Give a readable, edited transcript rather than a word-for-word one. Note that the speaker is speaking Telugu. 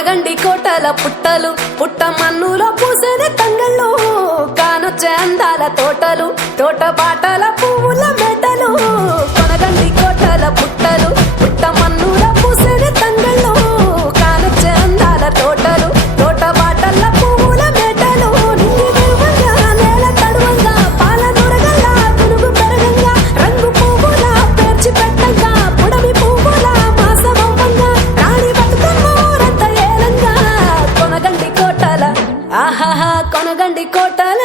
కొనగండి కోటల పుట్టలు పుట్ట మన్నులో పూసేది తంగళ్ళు కానొచ్చే అందాల తోటలు తోట బాటల పువ్వుల మెటలు కొనగండి కోటల పుట్టలు పుట్ట మన్నులో పూసేది తంగళ్ళు కానొచ్చే అందాల తోటలు తోట బాటల పువ్వుల మెటలు నింగి నిర్వంగా నేల తడువంగా పాల నూరగల్లా పునుగు పెరగంగా రంగు పువ్వుల పేర్చి పెట్టంగా పుడమి పువ్వుల మాసమవ్వంగా రాణి బతుకమ్మూరంత ఏలంగా కొనగండి కోటల ఆహాహా కొనగండి కోటల